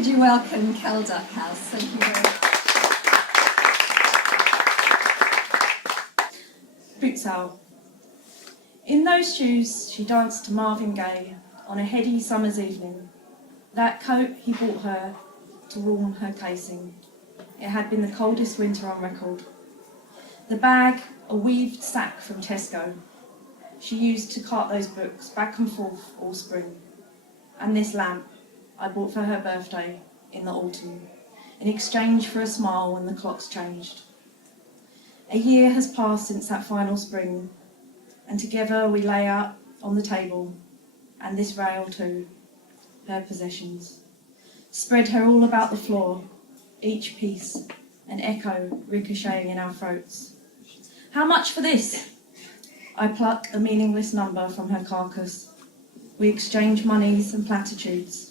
Could you welcome Kel Duckhouse? Thank you very much. Boots out. In those shoes she danced to Marvin Gaye on a heady summer's evening. That coat he bought her to warm her casing. It had been the coldest winter on record. The bag, a weaved sack from Tesco, she used to cart those books back and forth all spring. And this lamp I bought for her birthday in the autumn, in exchange for a smile when the clocks changed. A year has passed since that final spring, and together we lay out on the table, and this rail too, her possessions. Spread her all about the floor, each piece, an echo ricocheting in our throats. How much for this? I pluck a meaningless number from her carcass. We exchange monies and platitudes,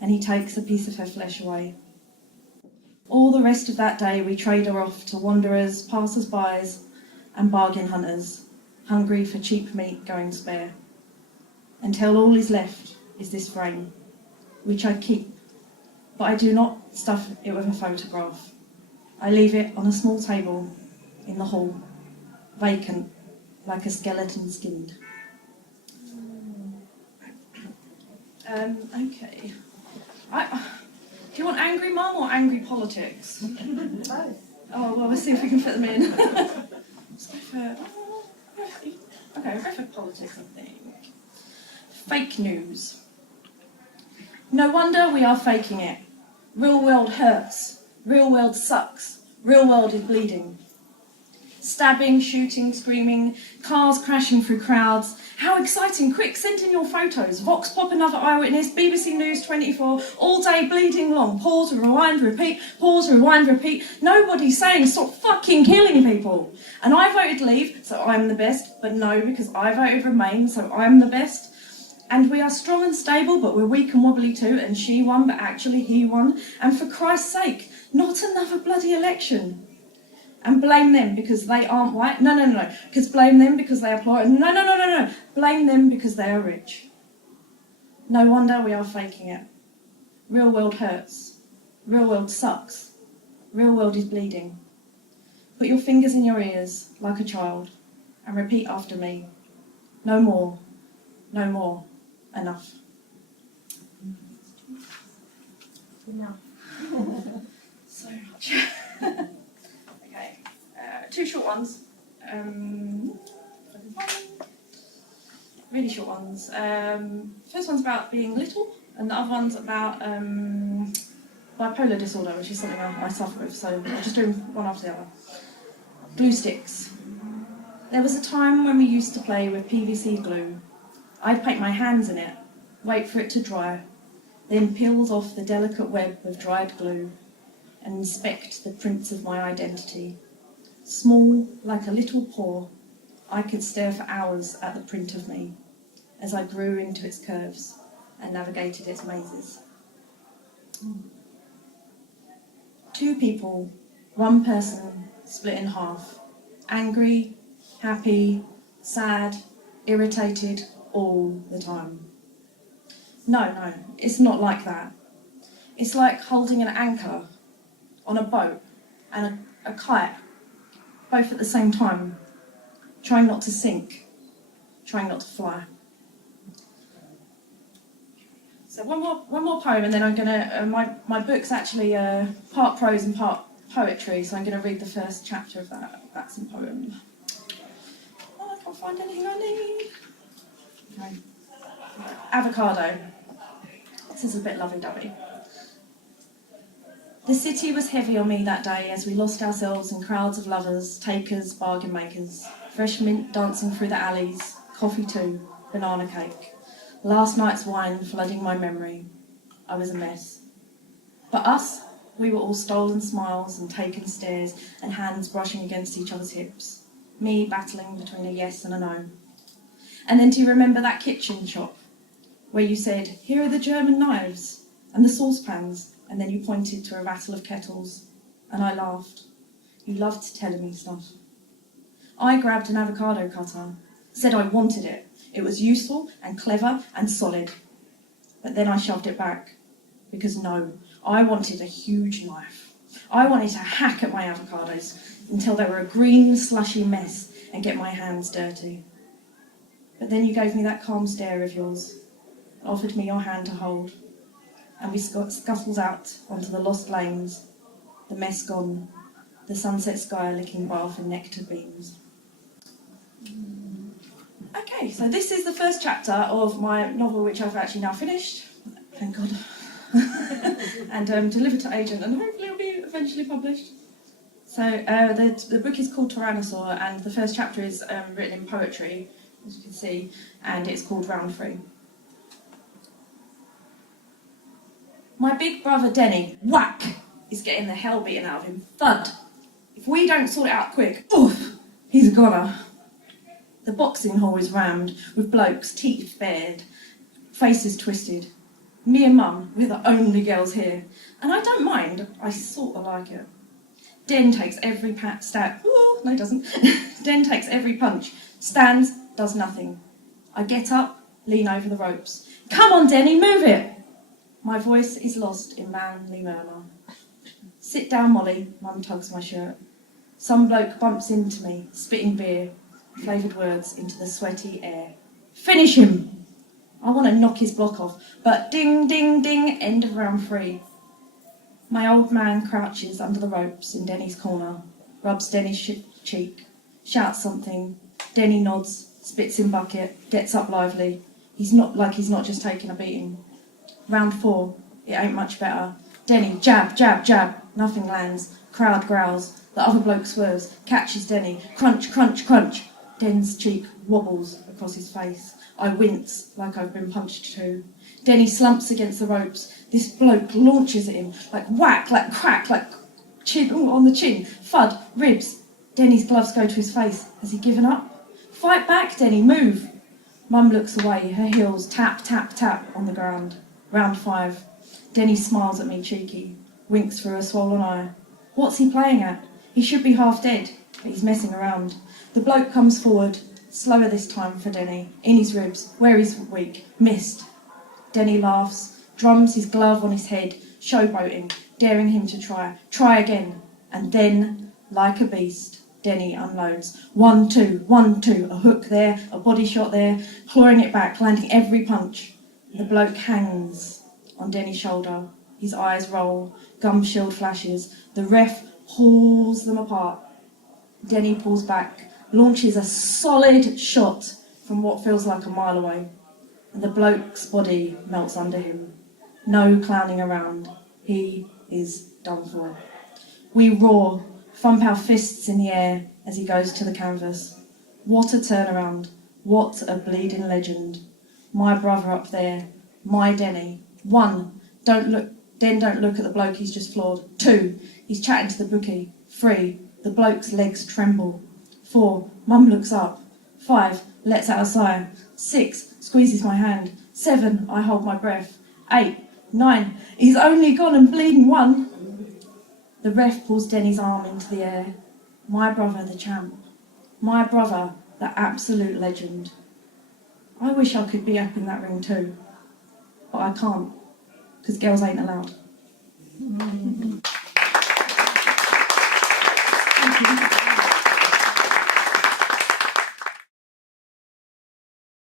and he takes a piece of her flesh away. All the rest of that day we trade her off to wanderers, passers-bys, and bargain hunters, hungry for cheap meat going spare, until all is left is this frame, which I keep, but I do not stuff it with a photograph. I leave it on a small table in the hall, vacant, like a skeleton skinned. Okay. Do you want angry mum or angry politics? Both. Oh, well, let's see if we can fit them in. Let's go for... Okay, we'll go for politics, I think. Fake news. No wonder we are faking it. Real world hurts. Real world sucks. Real world is bleeding. Stabbing, shooting, screaming, cars crashing through crowds. How exciting, quick, send in your photos. Vox Pop, another eyewitness, BBC News 24, all day bleeding long. Pause, rewind, repeat, pause, rewind, repeat. Nobody's saying stop fucking killing people. And I voted leave, so I'm the best, but no, because I voted remain, so I'm the best. And we are strong and stable, but we're weak and wobbly too, and she won, but actually he won. And for Christ's sake, not another bloody election. And blame them because they aren't white. No. Because blame them because they are poor. No. Blame them because they are rich. No wonder we are faking it. Real world hurts. Real world sucks. Real world is bleeding. Put your fingers in your ears like a child and repeat after me. No more. No more. Enough. Enough. So much. Two short ones. Really short ones. First one's about being little, and the other one's about bipolar disorder, which is something I suffer with, so I'll just do one after the other. Glue sticks. There was a time when we used to play with PVC glue. I'd paint my hands in it, wait for it to dry, then peel off the delicate web with dried glue, and inspect the prints of my identity. Small, like a little paw, I could stare for hours at the print of me as I grew into its curves and navigated its mazes. Two people, one person split in half. Angry, happy, sad, irritated, all the time. No, it's not like that. It's like holding an anchor on a boat and a kite, both at the same time, trying not to sink, trying not to fly. So one more poem, and then I'm gonna. My book's actually part prose and part poetry, so I'm gonna read the first chapter of that. That's a poem. Oh, I can't find anything I need. Okay. Avocado. This is a bit lovey-dovey. The city was heavy on me that day as we lost ourselves in crowds of lovers, takers, bargain makers, fresh mint dancing through the alleys, coffee too, banana cake, last night's wine flooding my memory. I was a mess. But us, we were all stolen smiles and taken stares and hands brushing against each other's hips, me battling between a yes and a no. And then do you remember that kitchen shop where you said, here are the German knives and the saucepans, and then you pointed to a rattle of kettles, and I laughed. You loved telling me stuff. I grabbed an avocado cutter, said I wanted it. It was useful and clever and solid. But then I shoved it back, because no, I wanted a huge knife. I wanted to hack at my avocados until they were a green, slushy mess and get my hands dirty. But then you gave me that calm stare of yours, and offered me your hand to hold, and we scuttled out onto the lost lanes, the mess gone, the sunset sky licking bath and nectar beams. Okay, so this is the first chapter of my novel, which I've actually now finished, thank God, and delivered to agent, and hopefully it'll be eventually published. So the book is called Tyrannosaur, and the first chapter is written in poetry, as you can see, and it's called Round 3. My big brother Denny, whack, is getting the hell beaten out of him. Thud. If we don't sort it out quick, oof, he's a goner. The boxing hall is rammed with blokes, teeth bared, faces twisted. Me and Mum, we're the only girls here, and I don't mind, I sort of like it. Den takes every stab. Ooh, no, he doesn't. Den takes every punch, stands, does nothing. I get up, lean over the ropes. Come on, Denny, move it! My voice is lost in manly murmur. Sit down, Molly, Mum tugs my shirt. Some bloke bumps into me, spitting beer, flavoured words into the sweaty air. Finish him! I want to knock his block off, but ding, ding, ding, end of round 3. My old man crouches under the ropes in Denny's corner, rubs Denny's cheek, shouts something. Denny nods, spits in bucket, gets up lively. He's not just taking a beating. Round 4, it ain't much better. Denny, jab, jab, jab, nothing lands. Crowd growls. The other bloke swerves, catches Denny. Crunch, crunch, crunch. Den's cheek wobbles across his face. I wince like I've been punched too. Denny slumps against the ropes. This bloke launches at him, like whack, like crack, like chin on the chin. Thud, ribs. Denny's gloves go to his face. Has he given up? Fight back, Denny, move. Mum looks away, her heels tap, tap, tap on the ground. Round 5. Denny smiles at me cheeky, winks through a swollen eye. What's he playing at? He should be half dead, but he's messing around. The bloke comes forward, slower this time for Denny, in his ribs, where he's weak, missed. Denny laughs, drums his glove on his head, showboating, daring him to try again. And then, like a beast, Denny unloads. 1, 2, 1, 2, a hook there, a body shot there, clawing it back, landing every punch. The bloke hangs on Denny's shoulder. His eyes roll, gum shield flashes. The ref pulls them apart. Denny pulls back, launches a solid shot from what feels like a mile away. And the bloke's body melts under him. No clowning around. He is done for. We roar, thump our fists in the air as he goes to the canvas. What a turnaround. What a bleeding legend. My brother up there. My Denny. 1, don't look at the bloke he's just floored. 2, he's chatting to the bookie. 3, the bloke's legs tremble. 4, Mum looks up. 5, lets out a sigh. 6, squeezes my hand. 7, I hold my breath. 8, 9, he's only gone and bleeding 1. The ref pulls Denny's arm into the air. My brother, the champ. My brother, the absolute legend. I wish I could be up in that ring too. But I can't, because girls ain't allowed.